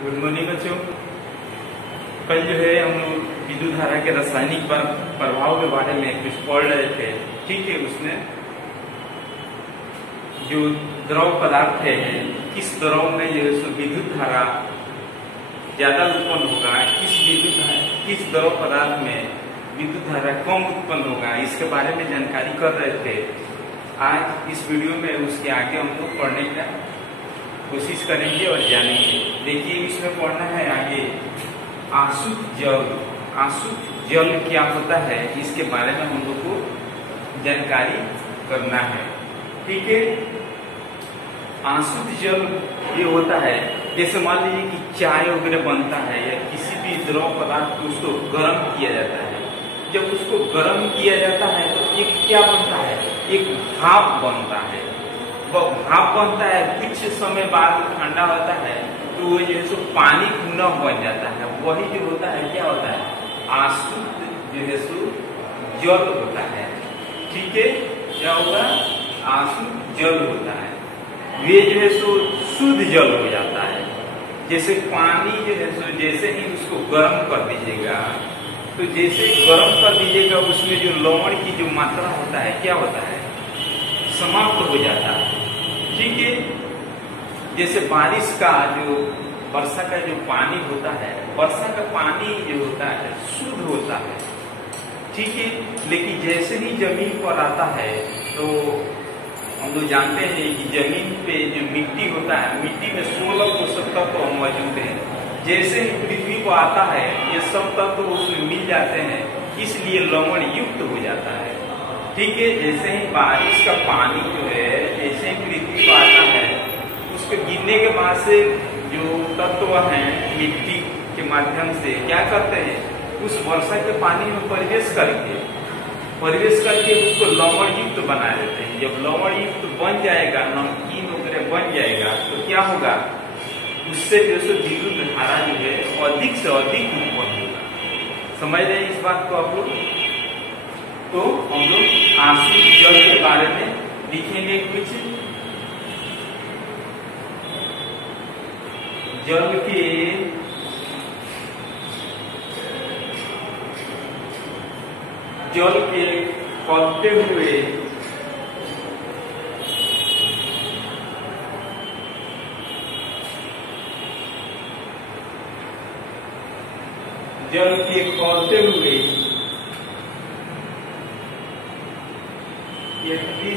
Good morning बच्चों। कल जो है हम लोग विद्युत धारा के रासायनिक प्रभाव के बारे में कुछ पढ़ रहे थे। ठीक है, उसमें जो द्रव पदार्थ है किस द्रव में जो है विद्युत धारा ज्यादा उत्पन्न होगा, किस द्रव पदार्थ में विद्युत धारा कम उत्पन्न होगा, इसके बारे में जानकारी कर रहे थे। आज इस वीडियो में उसके आगे हम लोग पढ़ने का कोशिश करेंगे और जानेंगे। देखिए, इसमें पढ़ना है आगे आसुत जल। आसुत जल क्या होता है, इसके बारे में हम लोग को जानकारी करना है। ठीक है, आसुत जल ये होता है, जैसे मान लीजिए कि चाय वगैरह बनता है या किसी भी द्रव पदार्थ को उसको गर्म किया जाता है। जब उसको गर्म किया जाता है तो एक क्या बनता है, एक भाप बनता है। वह भाप बनता है, कुछ समय बाद ठंडा होता है तो वो जो है सो पानी पुनः बन जाता है। वही जो होता है क्या होता है, आसुत जो है सो जल होता है। ठीक है, क्या होगा, आसुत जल होता है। वे जो है सो शुद्ध जल हो जाता है। जैसे पानी जो है सो जैसे ही उसको गर्म कर दीजिएगा तो जैसे गर्म कर दीजिएगा उसमें जो लवण की जो मात्रा होता है क्या होता है, समाप्त हो जाता है। ठीक है, जैसे बारिश का जो वर्षा का जो पानी होता है, वर्षा का पानी जो होता है शुद्ध होता है। ठीक है, लेकिन जैसे ही जमीन पर आता है तो हम लोग जानते हैं कि जमीन पे जो मिट्टी होता है, मिट्टी में 16 पोषक तत्व मौजूद है। जैसे ही पृथ्वी को आता है ये सब तत्व उसमें मिल जाते हैं, इसलिए लवण युक्त हो जाता है। ठीक है, जैसे ही बारिश का पानी जो है जैसे ही पृथ्वी को आता है उसके गिरने के बाद से जो तत्व हैं मिट्टी के माध्यम से क्या करते हैं, उस वर्षा के पानी में प्रवेश करके उसको लवण युक्त बना देते हैं। जब लवण युक्त बन जाएगा, नमकीन वगैरह बन जाएगा तो क्या होगा, उससे जो है विद्युत धारा जो है अधिक से अधिक उत्पन्न होगा। समझ रहे हैं इस बात को आप लोग? तो हम लोग आसुत जल के बारे में लिखेंगे कुछ। जल के फैलते हुए जल के फैलते हुए केतली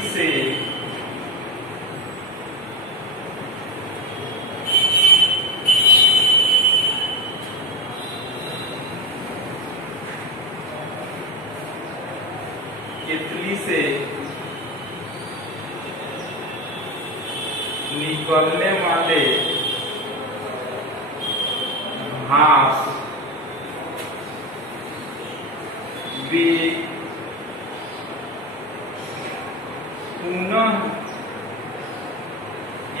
से निकलने वाले भाप वे पुनः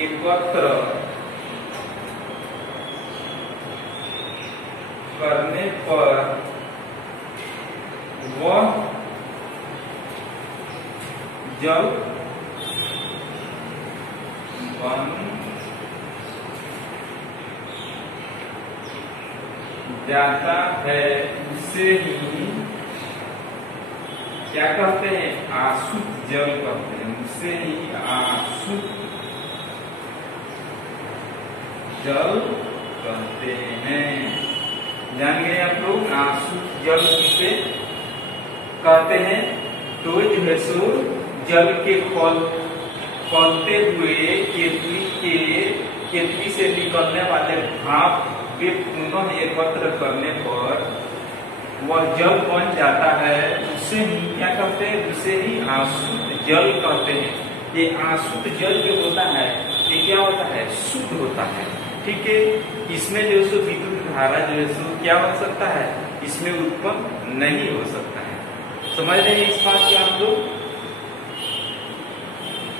एकत्र करने पर वह जल बन जाता है। उसे ही क्या कहते हैं, आसुत जल कहते हैं। उसे ही आसुत जल कहते हैं। जान गए आप लोग, आसुत जल किसे कहते हैं? तो जो है सो जल के फैलते हुए केतली से निकलने वाले भाप वे पुनः एकत्र करने पर वह जल बन जाता है। उसे ही क्या कहते हैं, उसे ही आसुत जल कहते हैं। ये आसुत जल जो होता है ये क्या होता है, शुद्ध होता है। ठीक है, इसमें जो सो विद्युत धारा जो है सो क्या हो सकता है, इसमें उत्पन्न नहीं हो सकता है। समझ रहे हैं इस बात को आप लोग?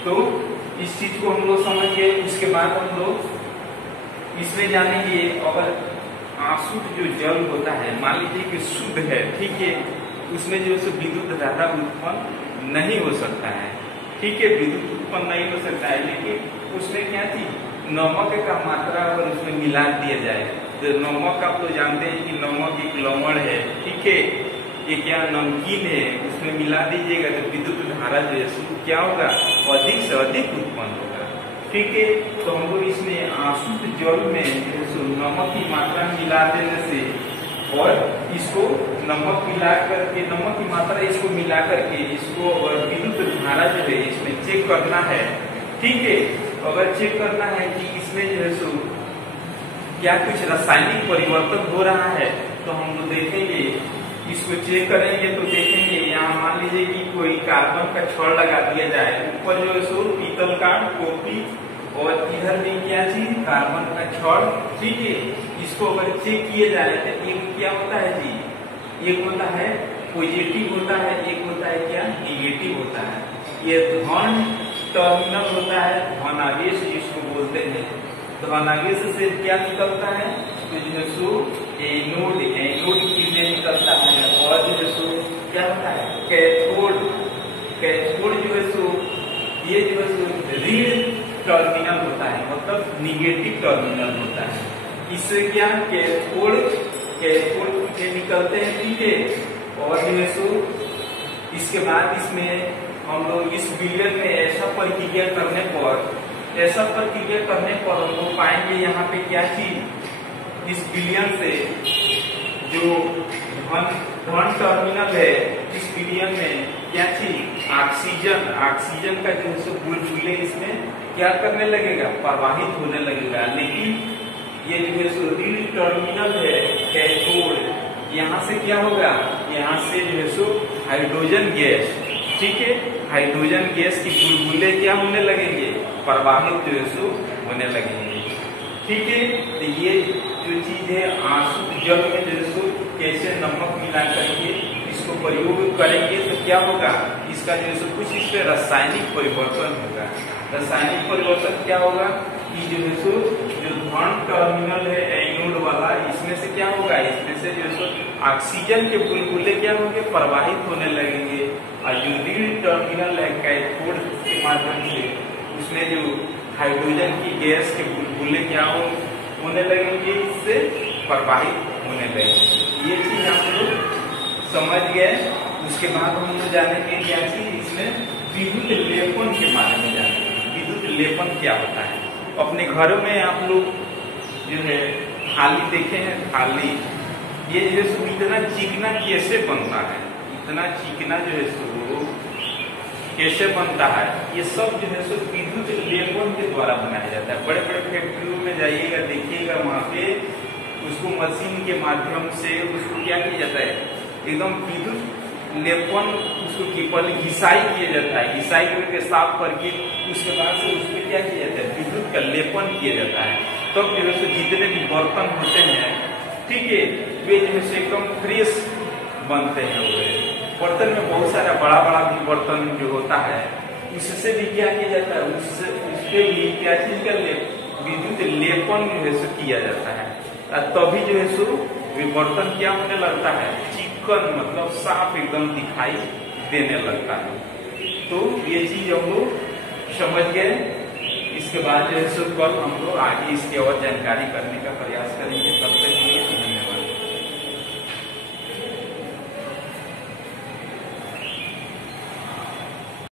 तो इस चीज को हम लोग समझ गए। उसके बाद हम लोग इसमें जानेंगे, अगर आसुत जो जल होता है मान लीजिए कि शुद्ध है, ठीक है, उसमें जो है विद्युत धारा उत्पन्न नहीं हो सकता है। ठीक है, विद्युत उत्पन्न नहीं हो सकता है, लेकिन उसमें क्या थी, नमक का मात्रा अगर उसमें मिला दिया जाए, तो नमक आप तो जानते हैं कि नमक एक लवण है, ठीक है, ये क्या नमकीन है, उसमें मिला दीजिएगा तो विद्युत धारा जो है सो क्या होगा, अधिक से अधिक उत्पन्न होगा, ठीक है। तो हम लोग इसमें आशुद्ध जल में जो है सो नमक की मात्रा मिला देने से और इसको नमक मिला करके, नमक की मात्रा इसको मिला करके इसको विद्युत धारा जो है इसमें चेक करना है, ठीक है। अगर चेक करना है कि इसमें जो है सो क्या कुछ रासायनिक परिवर्तन हो रहा है, तो हम लोग देखेंगे, इसको चेक करेंगे तो देखेंगे यहाँ मान लीजिए कि कोई कार्बन का छड़ लगा दिया जाए, ऊपर जो है सो पीतल का टोपी और इधर में क्या चीज, कार्बन का छड़, ठीक है। इसको अगर चेक किए जाए तो एक क्या होता है जी, एक होता है पॉजिटिव होता है, एक होता है क्या, निगेटिव होता है। ये धन टर्मिनल होता है, धनावेश जिसको बोलते हैं, धनावेश से क्या निकलता है, तो जो है सो एनोड किरणें निकलता है, और जो है सो क्या होता है, कैथोड जो है सो ये जो है सो ऋण टर्मिनल होता है, मतलब निगेटिव टर्मिनल होता है। इससे क्या कैथोड निकलते हैं, ठीक है। और जो है सो इसके बाद इसमें हम लोग इस विलयन में ऐसा प्रक्रिया करने पर हम लोग पाएंगे यहाँ पे क्या चीज, इस विलयन से जो धन टर्मिनल है, इस विलयन में क्या चीज, ऑक्सीजन का जो है बुलबुले इसमें क्या करने लगेगा, प्रवाहित होने लगेगा। लेकिन ये जो है सो ऋण टर्मिनल है, कैथोड, यहाँ से क्या होगा, यहाँ से जो है सो हाइड्रोजन गैस, ठीक है, हाइड्रोजन गैस की बुलबुले क्या होने लगेंगे, प्रवाहित जो है सो होने लगेंगे, ठीक है। तो ये जो चीज है आशुद्ध जल में जो है सो कैसे नमक मिला करके इसको प्रयोग करेंगे तो क्या होगा, इसका जो है सो कुछ इसमें रासायनिक परिवर्तन होगा। रासायनिक परिवर्तन क्या होगा कि जो है सो जो धन टर्मिनल है एनोड वाला, इसमें से क्या होगा, इसमें से जो है सो ऑक्सीजन के बुलबुले क्या होंगे, प्रवाहित होने लगेंगे, और जो ऋण टर्मिनल है कैथोड के माध्यम से उसमें जो हाइड्रोजन की गैस के बुलबुले क्या होने लगेंगे, इससे प्रवाहित होने लगेंगे। ये चीज हम लोग समझ गए। उसके बाद हम लोग जानेंगे क्या चीज, इसमें विद्युत लेपन के बारे में जानेंगे। विद्युत लेपन क्या होता है, अपने घरों में आप लोग जो है थाली देखे हैं, थाली ये जो है इतना चिकना कैसे बनता है, इतना चिकना जो है सो कैसे बनता है, ये सब जो है सो विद्युत लेपन के द्वारा बनाया जाता है। बड़े बड़े फैक्ट्रियों में जाइएगा, देखिएगा, वहाँ पे उसको मशीन के माध्यम से उसको क्या किया जाता है, एकदम विद्युत लेपन, उसको पहले घिसाई किया जाता है, घिसाई करके साफ करके उसके बाद से उसमें क्या किया जाता है, विद्युत का लेपन किया जाता है। तब जो है सो जितने भी बर्तन होते हैं, ठीक है, वे जो है एकदम फ्रेश बनते हैं। बर्तन में बहुत सारा बड़ा बड़ा भी बर्तन जो होता है, उससे भी क्या किया जाता है, उससे भी क्या चीज का विद्युत लेपन जो है सो किया जाता है, तभी जो है सो वे बर्तन क्या होने लगता है, चिकन, मतलब साफ एकदम दिखाई देने लगता है। तो ये चीज हम लोग समझ गए। इसके बाद जो है सो कल हम लोग आगे इसकी और जानकारी करने का प्रयास करेंगे। तब तक